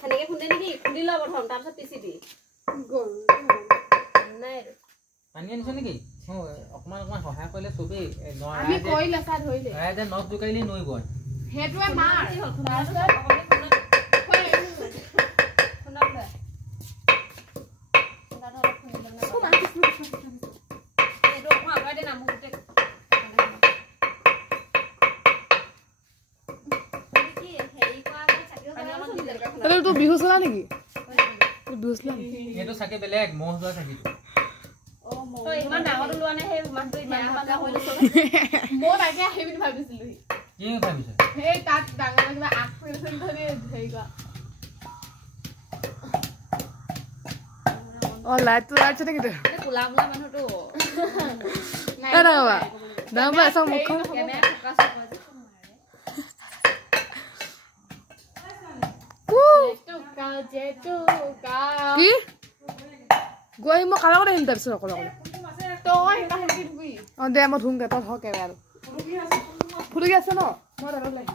সেনেকে খুন্দে নেকি খুন্দি ল প্ৰথম তাৰ পিছত পিছি দি গল নাই পানী আনিছ নেকি অকমান অকমান সহায় কৰিলে চবেই আমি কইলা সা ধইলে যে নখ জুকাইলি নই গয় হেতুৱে মাৰ তো বিহু চলা নেকি বিহু চলা এটো সাকে বেলেগ মোহ যোৱা থাকি ও ইমান ডাঙৰ লোৱা নাই হে মাছটো বেয়া পালা হইল সব মো তাকে হেবিন ভাবিছিলো কি ভাবিছ হে তাত ডাঙৰ কিবা আখ কৰিছিল ধৰি হেইগা ও লাইট চতে কিতে কুলা কুলা মানুহটো নাই বাবা দাবা সব মুখ কেমেৰা ফোকাস কৰে কি গৈ মই কালা করে হিনতাছ সকলো তই কাহিনী গই অ দে মই ধুম গেট হকে আৰু ফুলি আছে ন মই আৰু লাই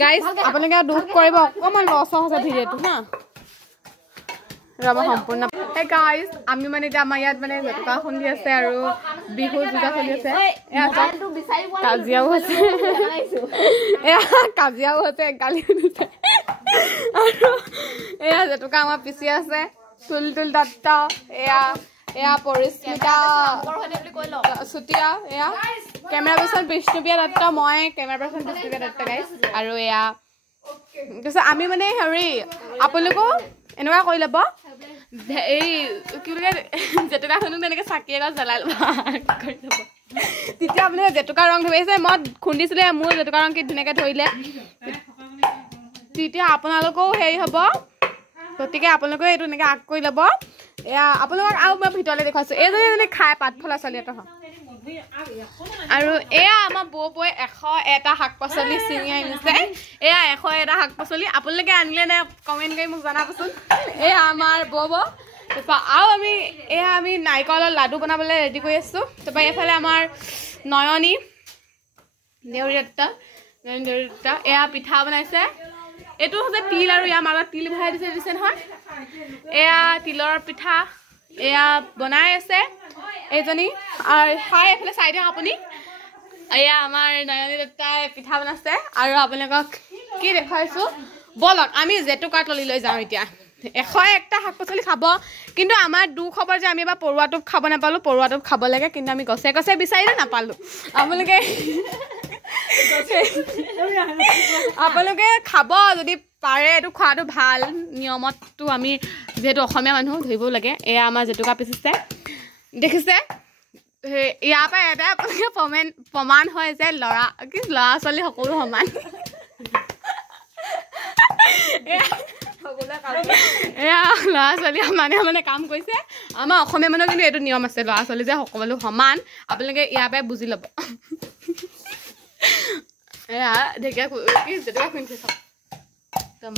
গাইস আপোনালোকে দুখ কৰিব অকমান লছ হৈছে ভিডিওটো না ৰবা সম্পূৰ্ণ হে গাইস আমি মানে এতিয়া আমাৰ ইয়াত মানে জেতুকা খুন্দি আছে আৰু বিহু জুগা চলি আছে মোবাইলটো বিচাৰি পোৱা কাজিয়াও হৈছে কাজিয়াও হৈছে গালি দিছে আৰু এয়া জেতুকা আমাৰ পিছি আছে তুল দত্ত এয়া পৰিস্মিতা সুতিয়া এয়া কেমেৰা পাৰ্সন বিষ্ণুপ্ৰিয়া দত্ত মই camera person Bishnupriya Dutta guys আৰু এয়া কৈছে আমি মানে হেৰি আপোনালোকো এনেকুৱা কৰি ল'ব এই কি বুলি জেতুকা খুন্দো তেনেকৈ চাকি এগছ জ্বলাই ল'ব তেতিয়া আপোনালোকে জেতুকা ৰং ধৰিছে মই খুন্দিছিলে মোৰ জেতুকা ৰং কি ধুনীয়াকৈ ধৰিলে তেতিয়া আপোনালোকেও হেৰি হ'ব গতিকে আপোনালোকে এইটো এনেকৈ আগ কৰি ল'ব এয়া আপোনালোকক আৰু মই ভিতৰলৈ দেখুৱাইছোঁ এইজনী খাই পাতফলা ছোৱালী এটা হয় আৰু এয়া আমাৰ বৌয়ে 101টা শাক পাচলি চিঙি আনিছে এয়া 101টা শাক পাচলি আপোনালোকে আনিলে নে কমেণ্ট কৰি মোক জনাবচোন এয়া আমাৰ বৌ তাৰপৰা আৰু আমি নাৰিকলৰ লাডু বনাবলৈ ৰেডি কৰি আছোঁ তাৰপৰা এইফালে আমাৰ নয়নী দেউৰীদত্ত এয়া পিঠা বনাইছে এইটো হৈছে তিল আৰু ইয়াৰ মাজত তিল ভৰাই দিছে নহয় এয়া তিলৰ পিঠা এয়া বনাই আছে এইজনী আৰু হাই এফালে চাই দিয়ক আপুনি এয়া আমাৰ নয়নী দত্তাই পিঠা বনাইছে আৰু আপোনালোকক কি দেখুৱাইছোঁ বলক আমি জেতুকা তলিলৈ যাওঁ এতিয়া 101টা শাক পাচলি খাব কিন্তু আমাৰ দুখ খবৰ যে আমি এবাৰ পৰুৱাটোপ খাব নাপালোঁ পৰুৱাটোপ খাব লাগে কিন্তু আমি গছে গছে বিচাৰিলে নাপালোঁ আপোনালোকে খাব যদি পাৰে এইটো খোৱাটো ভাল নিয়মতটো আমি যেহেতু অসমীয়া মানুহ ধৰিবও লাগে এয়া আমাৰ জেতুকা পিচিছে দেখিছে ইয়াৰ পৰা এটা আপোনালোকে প্ৰমাণ হয় যে ল'ৰা ছোৱালী সকলো সমান এয়া ল'ৰা ছোৱালী মানে কাম কৰিছে আমাৰ অসমীয়া মানুহ কিন্তু এইটো নিয়ম আছে ল'ৰা ছোৱালী যে সকলো সমান আপোনালোকে ইয়াৰ পৰাই বুজি ল'ব এয়া ঢেকীয়া কি জেতুকা খুন্দিছে চাওক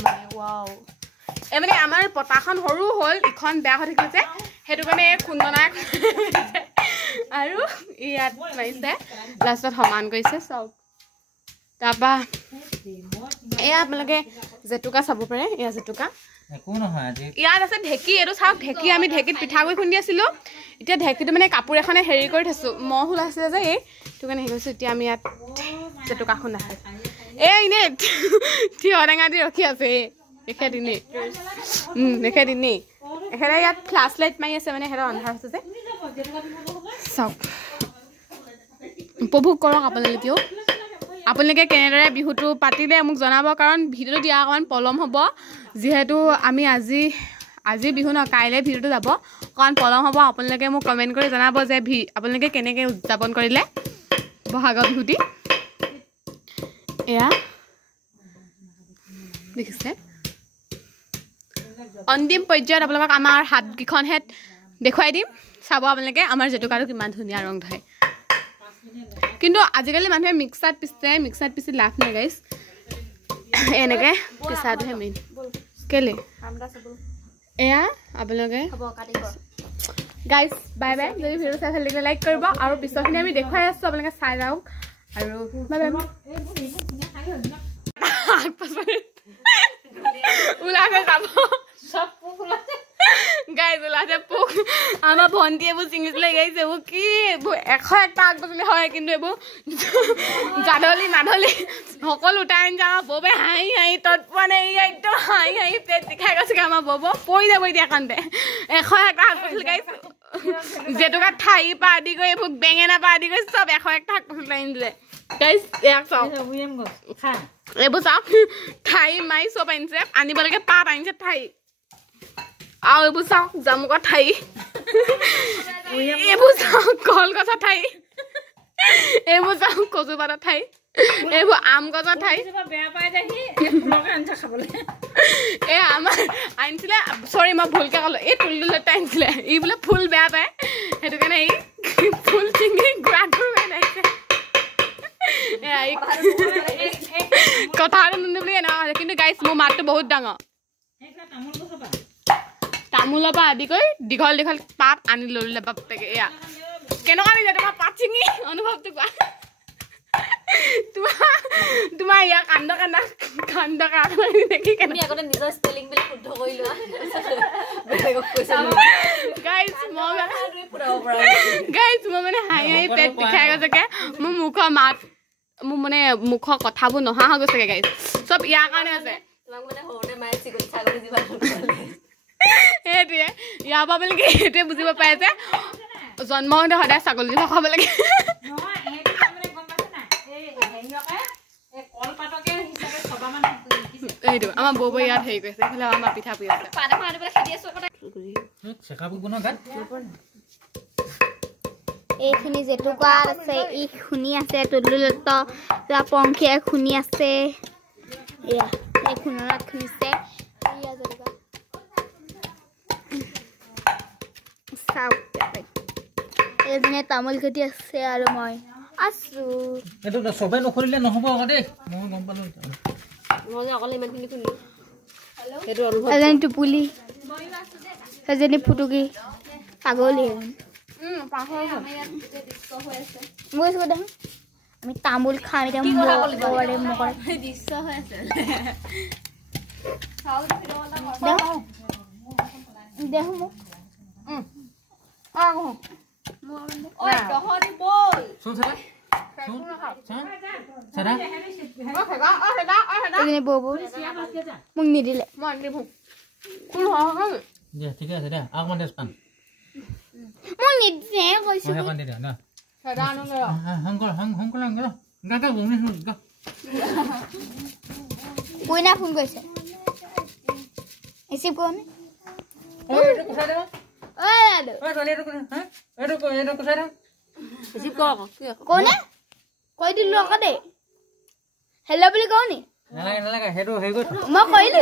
মানে ৱাও এই মানে আমাৰ পতাখন সৰু হ'ল ইখন বেয়া হৈ থাকিলে যে সেইটো কাৰণে খুন্দনাই আৰু ইয়াত মাৰিছে লাষ্টত সমান কৰিছে চব তাৰপৰা এয়া আপোনালোকে জেতুকা চাব পাৰে এয়া জেতুকা একো নহয় আজি ইয়াত আছে ঢেঁকী এইটো চাওক ঢেঁকী আমি ঢেঁকীত পিঠাগুড়ি খুন্দি আছিলোঁ এতিয়া ঢেঁকীটো মানে কাপোৰ এখনে হেৰি কৰি থৈছোঁ মহ ওলাইছিলে যে এইটো কাৰণে হেৰি কৰিছোঁ এতিয়া আমি ইয়াত জেতুকা খুন্দা আছে এনেই থিয় টেঙা দি ৰখি আছে এখেত এনেই এখেতে ইয়াত ফ্লাছ লাইট মাৰি আছে মানে সিহঁতৰ অন্ধাৰ হৈছে যে চাওক উপভোগ কৰক আপোনালোকেও আপোনালোকে কেনেদৰে বিহুটো পাতিলে মোক জনাব কাৰণ ভিডিঅ'টো দিয়া অকণমান পলম হ'ব যিহেতু আমি আজি বিহু ন কাইলৈ ভিডিঅ'টো যাব অকণমান পলম হ'ব আপোনালোকে মোক কমেণ্ট কৰি জনাব যে আপোনালোকে কেনেকৈ উদযাপন কৰিলে বহাগৰ বিহুটি এয়া দেখিছে অন্তিম পৰ্যায়ত আপোনালোকক আমাৰ হাতকেইখনহে দেখুৱাই দিম চাব আপোনালোকে আমাৰ জেতুকাটো কিমান ধুনীয়া ৰং ধৰে কিন্তু আজিকালি মানুহে মিক্সাৰত পিছি লাভ নাই গাইছ এনেকৈ পিছাটোহে মেইন কেলে এয়া আপোনালোকে গাইছ বাই বাই যদি ভিডিঅ' চাই ভাল লাগিলে লাইক কৰিব আৰু পিছৰখিনি আমি দেখুৱাই আছোঁ আপোনালোকে চাই যাওক আৰু বাই বাই আমাৰ ভণ্টি এইবোৰ চিঙিছিলে গাইছে এইবোৰ কি এইবোৰ 101টা শাক পাচলি হয় কিন্তু এইবোৰ জাধলি মাধলি সকলো উঠাই আনিছে আমাৰ বৌবে হাঁহি হাঁহি তৎ পোৱা নাই একদম হাঁহি হাঁহি পেট বিষাই গৈছেগৈ আমাৰ বৌ পৰি যাব এতিয়া কান্দে 101টা শাক পাচলি গাইছে জেতুকা ঠাইৰ পৰা আদি কৰি এইবোৰ বেঙেনা পৰা আদি কৰি চব 101টা শাক পাচলি আনি দিলে গাইছ ইয়াক চাওক এইবোৰ চাওক ঠাই মাই চব আনিছে আনিবলৈকে পাত আনিছে ঠাই আৰু এইবোৰ চাওক জামুকৰ ঠাই এইবোৰ চাওক কলগছৰ ঠাই এইবোৰ চাওক কচু পাতৰ ঠাই এইবোৰ আম গছৰ ঠাই এই আমাৰ আনিছিলে চৰি মই ভুলকে ক'লো এই তুলতুলটা আনিছিলে ই বোলে ফুল বেয়া পায় সেইটো কাৰণে এই ফুল চিঙি গুড়াটো বনাইছে কথাটো নুনি বুলি এনেকুৱা কিন্তু গাইছ মোৰ মাতটো বহুত ডাঙৰ তামোলৰ পৰা আদি কৰি দীঘল দীঘল পাত আনি ললে বাপেকে এয়া কেনেকুৱা লাগিছে তোমাৰ পাত চিঙি অনুভৱটো কোৱা তোমাৰ ইয়াৰ কান্দ দেখি তুমি আগতে নিজৰ স্পেলিং বিল শুদ্ধ কৰি লোৱা গাইছ মই মানে হাঁহি হাঁহি পেট বিষাই গৈছেগে মোৰ মুখৰ মাত মোৰ মানে মুখৰ কথাবোৰ নহা হৈ গৈছেগে গাইছ চব ইয়াৰ কাৰণে আছে তোমাক মানে সৰুতে মায়ে চিকুট ছাগলী যিমান সেইটোৱে ইয়াৰ পৰা বোলে কি সেইটোৱে বুজিব পাৰে যে জন্ম হওঁতে সদায় ছাগলী দিব খাব লাগে সেইটো আমাৰ বৌ বৌ ইয়াত হেৰি কৰিছে এইফালে আমাৰ পিঠা পুৰি আছে এইখিনি জেতুকা আছে ই শুনি আছে তুলুলত পংখীয়া শুনি আছে এয়া এই খুণত খুনিছে এয়া জেতুকা চাওক এইজনে তামোল খেতি আছে আৰু মই আছো এইটো সবে নখৰিলে নহব আকৌ দেই মই গম পালো মই যে অকলে ইমানখিনি শুনিলো সেইটো অনুভৱ এজনী টুপুলি এজনী ফুটুকি পাগলী মই কৈছো দেখোন আমি তামোল খাম এতিয়া দৃশ্য হৈ আছে দেখো মোক ঐ তহঁতি বল এজনী বৌ বৌ মোক নিদিলে ঠিক আছে দে অকমান দেশ পান মোক নিদিলে কৈছো কইনা ফোন কৰিছে ৰিচিভ কৰোঁ কওনে কৈ দিলো আকৌ দেই হেল্ল' বুলি কওঁ নি নালাগে সেইটো হেৰি মই কৰিলো